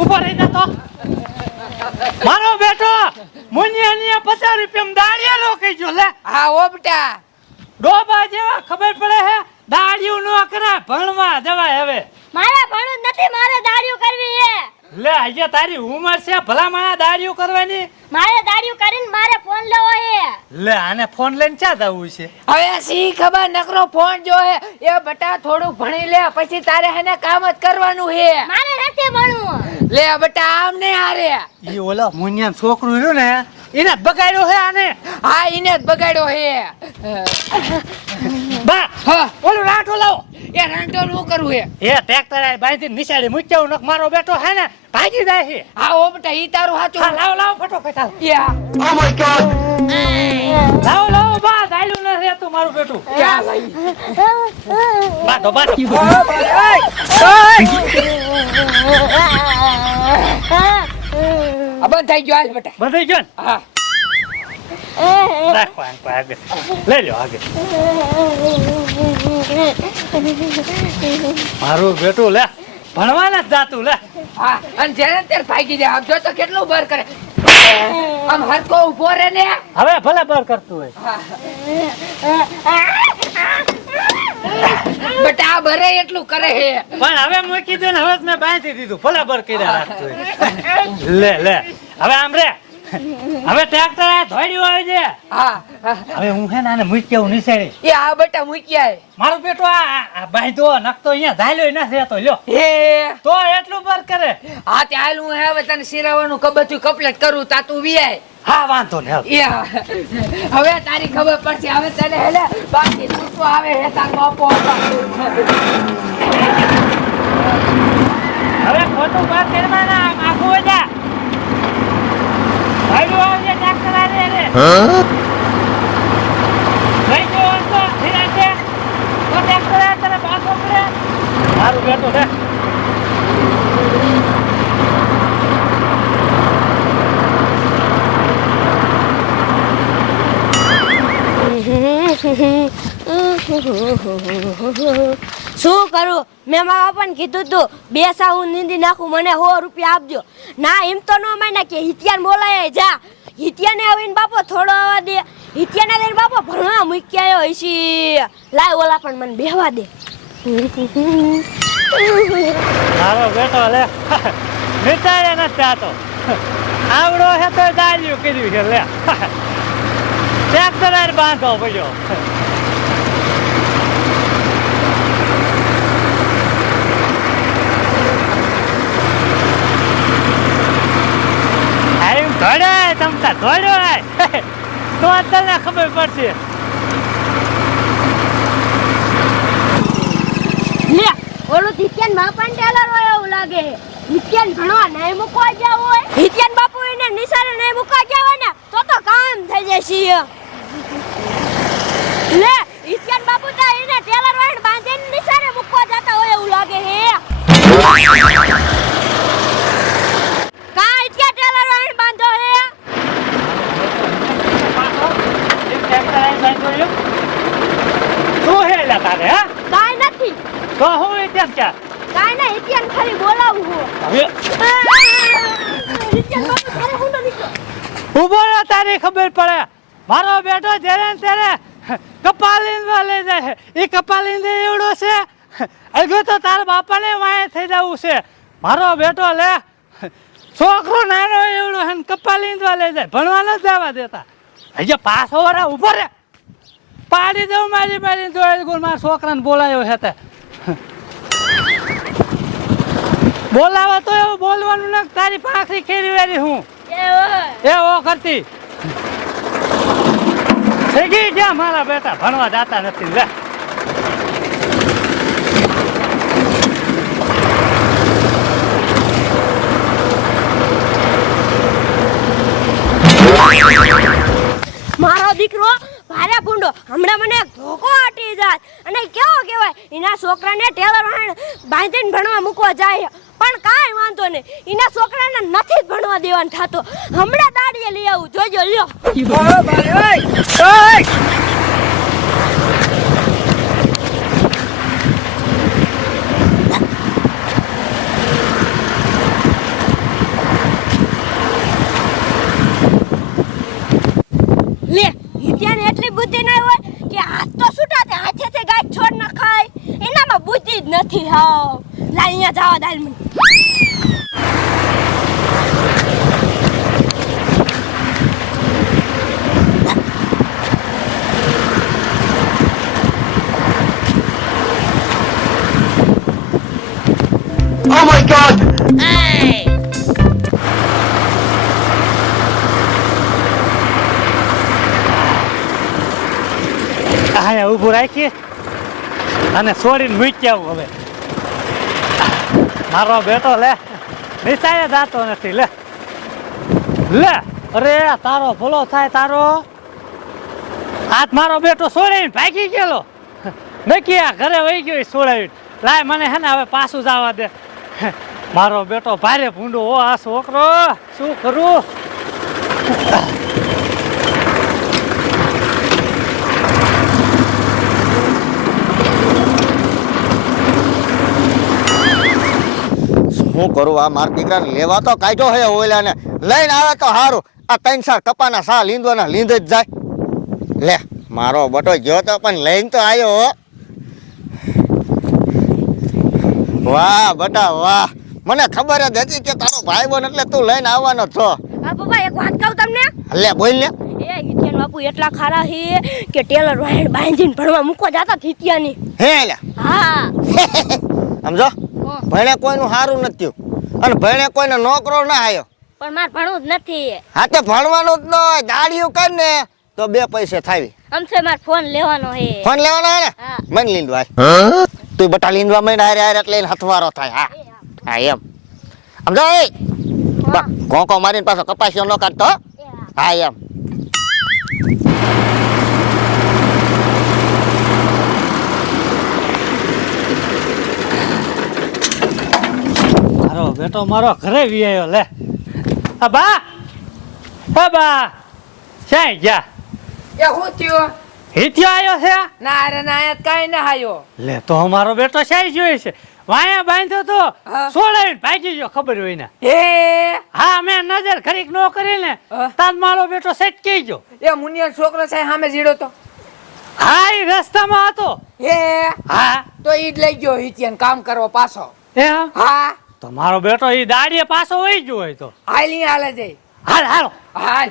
ઊભો રહી જા તો. મારો બેટો મુનિયાની પચાસ રૂપિયા દાળિયા નો જો લે. હા ઓ બેટા. ડોબા જેવા ખબર પડે હે દાળિયું નો કરે ભણવા જવાય હવે. મારે ભણું નથી મારે દાડિયું કરવી છે. લે આજે તારી ઉંમર છે ભલા માણા દાળિયું કરવાની. મારે દાડિયું કરીને મારે ફોન લેવો છે. લે આને ફોન લઈને ક્યાં જવું છે? હવે સી ખબર નકરો ફોન જો હે એ બટા થોડું ભણી લે પછી તારે હેને કામ જ કરવાનું છે. મારે નથી ભણવું. લે બેટા આમ ને હારે. ઈ ઓલો મુનિયા છોકરો રહ્યો ને એને બગાડ્યો હે આને. હા એને જ બગાડ્યો હે. બા હા. ઓલું રાઠો લાવો. એ રાટો નું કરવું હે. એ ટ્રેક્ટર આ બાંધી નિશાળી મૂક્યો નખ મારો બેટો હે ને ભાગી જાય હે. હા ઓ બેટા ઈ તારું હા સાચું લાવો લાવો ફટોફટ હાલો. યા લાવો લાવો બા દાયલું નથી તું મારું બેટું. યા ભાઈ બાટો બાટો આ બંધ થઈ ગયો હાલ બેટા. બધાઈ ગયો ને? હા. રાખો આગળ. લઈ લો આગળ. મારું બેટું લે. ભણવાના જ જાતું લે. હા અને જેને ત્યારે ભાગી જાય. આમ જો તો કેટલું બર કરે. આમ હરકો ઊભો રહે ને. હવે ભલે બર કરતું હોય. બેટા બરે એટલું કરે હે. પણ હવે મૂકી દે ને હવે મેં બાંધી દીધું. ફલા બર કર્યા રાખતું લે લે. હવે આમ રે. હવે ટ્રેક્ટર આ ધોડ્યું આવી છે. હા. હા. હવે હું હે ને આને મૂકી હું નિસેડી. એ આ બેટા મૂક્યા મારો બેટો આ આ- આ બાંધો નકતો અહીંયા ઝાલ્યો ના છે તો લ્યો. હે. તો એટલું બર કરે. હા તે હાલ હું હવે તને સિરાવાનું કબતું કપલેટ કરું તા તું વિયાય. હા વાંધો ને એ હવે તારી ખબર પડશે. હવે તને હેલે બાકી છૂટો આવે હે તાર બાપો છે શું કરું? મેં મારા બાપાને કીધું તું બે સા હું નીંદી નાખું, મને સો રૂપિયા આપજો. ના, એમ તો ન માન્યા કે હિતિયાને બોલાય જા. હિતિયાને આવીને બાપો થોડો આવવા દે. હિતિયાને લઈને બાપો ભણવા મૂકી આવ્યો હશી લાય ઓલા પણ મને બેહવા દે. મારો બેટો લે. વિચારે નથી જાતો આવડો હે તો દાળિયું કર્યું છે, લે. ટ્રેક્ટર બાંધો પડ્યો એમ ધોડે ધોડ્યો આય. તો તને ખબર પડશે. લે ઓલું હિતિયાન બાપાને ટેલર હોય એવું લાગે હિતિયાન ઘણા નહીં મૂકવા ગયા હોય. હિતિયાન બાપુ એને નિશાળે નહીં મૂકવા ગયા હોય ને તો તો કામ થઈ જશે. લે હિતિયાન બાપુ તો એને ટેલર વાળા તો હું તેમ ક્યાં? કાઈ ના હિતિયાન ખાલી બોલાવું હું. હવે ઊભો રહો તારી ખબર પડે. મારો બેટો જ્યારે ને ત્યારે કપાલીન લઈ જાય. એ કપાલીન એવડો છે. અગો તો તારા બાપાને વાય થઈ જવું છે. મારો બેટો લે છોકરો નાનો એવડો હે ને કપાલીન વાલે જાય. ભણવા નથી જવા દેતા. હજી પાછો વરા ઊભો રે પાડી દઉં મારી મારી જોડે ગુણ. મારા છોકરાને બોલાયો છે તે. બોલાવો તો એવું બોલવાનું ને તારી પાંખરી ખેરી વેરી હું? એ ઓ કરતી. શીખી ગયા મારા બેટા, ભણવા જાતા નથી. લે મારો દીકરો ભારે ભૂંડો હમણાં મને એક ધોકો આટી જાય અને કેવો કહેવાય એના છોકરાને ટેલર બાંધીને ભણવા મૂકવા જાય. પણ કાંઈ વાંધો નહીં. એના છોકરાને નથી ભણવા દેવાનું થતો. હમણાં દાડીએ લઈ આવું. જોજો, લ્યો. અહીંયા જવા દાલ મને Oh my god! અહીંયા ઊભું રાખી અને છોડીને મૂકી આવું હવે. મારો બેટો લે. નિશાળે જાતો નથી, લે. લે. અરે તારો ભલો થાય તારો. હાથ મારો બેટો છોડીને ભાગી ગયેલો. નક્કી આ ઘરે વહી ગયો છોડાવીને લાય મને હે ને હવે પાછું જવા દે. મારો બેટો ભારે ભૂંડો. ઓ, આ છોકરો, શું કરું? શું કરું? આ મારા દીકરાને લેવા તો કાઢ્યો હે ઓલાને. લઈને આવે તો સારું આ ત્રણ સાર કપાના સા લીંદવાના લીંદ જ જાય. લે મારો બટો ગયો તો પણ લઈને તો આવ્યો હો. વાહ બટા વાહ. મને ખબર જ હતી કે તારો ભાઈ બોન એટલે તું લઈને આવવાનો છો. આ પપ્પા એક વાત કહું તમને? લે બોલ લે એ હિતિયાન બાપુ એટલા ખારા છે કે ટેલર વાહેણ બાંધીને ભણવા મૂકવા જતા હિતિયાની હે લે. હા. સમજો? ભણે કોઈનું સારું નથી અને ભણે કોઈને નોકરો ના આવ્યો પણ મારે ભણવું જ નથી હા તો ભણવાનું જ ન હોય દાડીયું કર ને તો બે પૈસે થાવી. આમ છે મારે ફોન લેવાનો હે. ફોન લેવાનો હે મન હા. લીંદવા તું બટા લીંદવા મને હારે હારે એટલે એને હથવારો થાય. હા. હા. એમ. સમજાય? કોકો મારીને પાછો કપાસ્યો ન કાઢતો હા એમ. મારો બેટો મારો ઘરે વિયો લે. આ બા! આ બા! ક્યાંય ગયા? એ હું થયો? હિત્યો આવ્યો છે? ના રે ના કાંઈ ના આયો. લે તો અમારો બેટો શાય જોઈ છે. વાયા બાંધ્યો તો હા. સોળાવીને ભાગી ગયો ખબર હોય ને. હે? હા મેં નજર ખરીક નો કરીને ને તાર મારો બેટો સેટકી ગયો? એ મુનિયા છોકરો છે સામે જીડો તો. હા એ રસ્તામાં હતો. હે? હા. તો ઈ જ લઈ ગયો હિતિયન કામ કરવા પાછો. એ હા. હા તો મારો બેટો એ દાડીએ પાછો હોય જ હોય તો. હાલી હાલે જઈ. હાલ હાલો. હાલ.